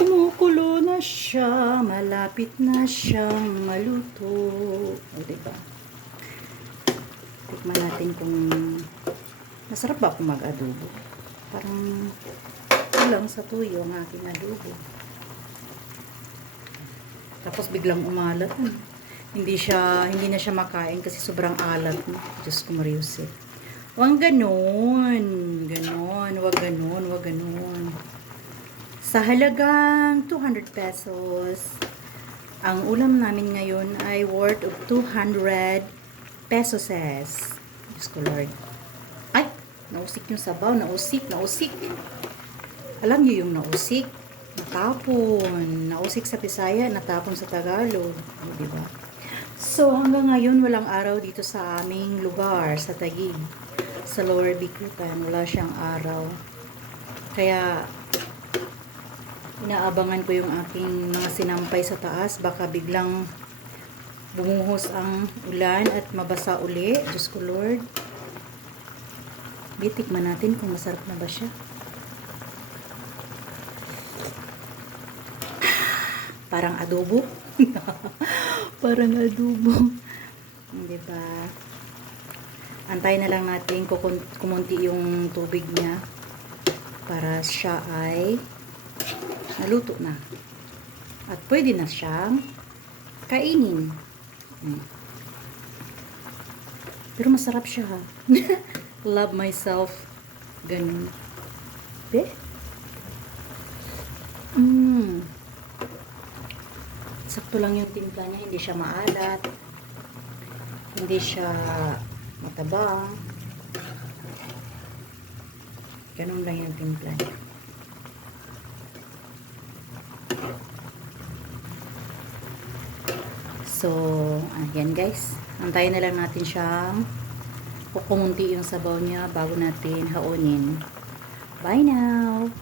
Kumukulo na siya, malapit na siyang maluto. O, diba? Tikman natin kung masarap ba kung mag-adobo. Parang kulang sa tuyo ang aking adobo. Tapos biglang umalat. Hindi na siya makain kasi sobrang alat. Diyos ko, Marius eh. Huwag ganon. Ganon. Huwag ganon. Huwag ganon. Sa halagang 200 pesos, ang ulam namin ngayon ay worth of 200 pesos. Diyos ko, Lord. Ay! Nausik yung sabaw. Nausik. Alam niyo yung nausik? Natapon. Nausik sa Bisaya, natapon sa Tagalog. Diba? So, hanggang ngayon, walang araw dito sa aming lugar, sa Taguig. Sa Lower Bicutan, wala siyang araw. Kaya, inaabangan ko yung aking mga sinampay sa taas. Baka biglang bumuhos ang ulan at mabasa uli. Diyos ko, Lord. Bitikman natin kung masarap na ba siya. Parang adobo. Parang adobo. Diba? Antayin na lang natin kumunti yung tubig niya para siya ay naluto na. At pwede na siyang kainin. Pero masarap siya ha. Love myself. Ganun. Be? Sakto lang yung timpla niya. Hindi siya maalat. Hindi siya matabang. Ganun lang yung timpla niya. So, ayan guys. Antayin na lang natin siyang kumunti yung sabaw niya bago natin haunin. Bye now!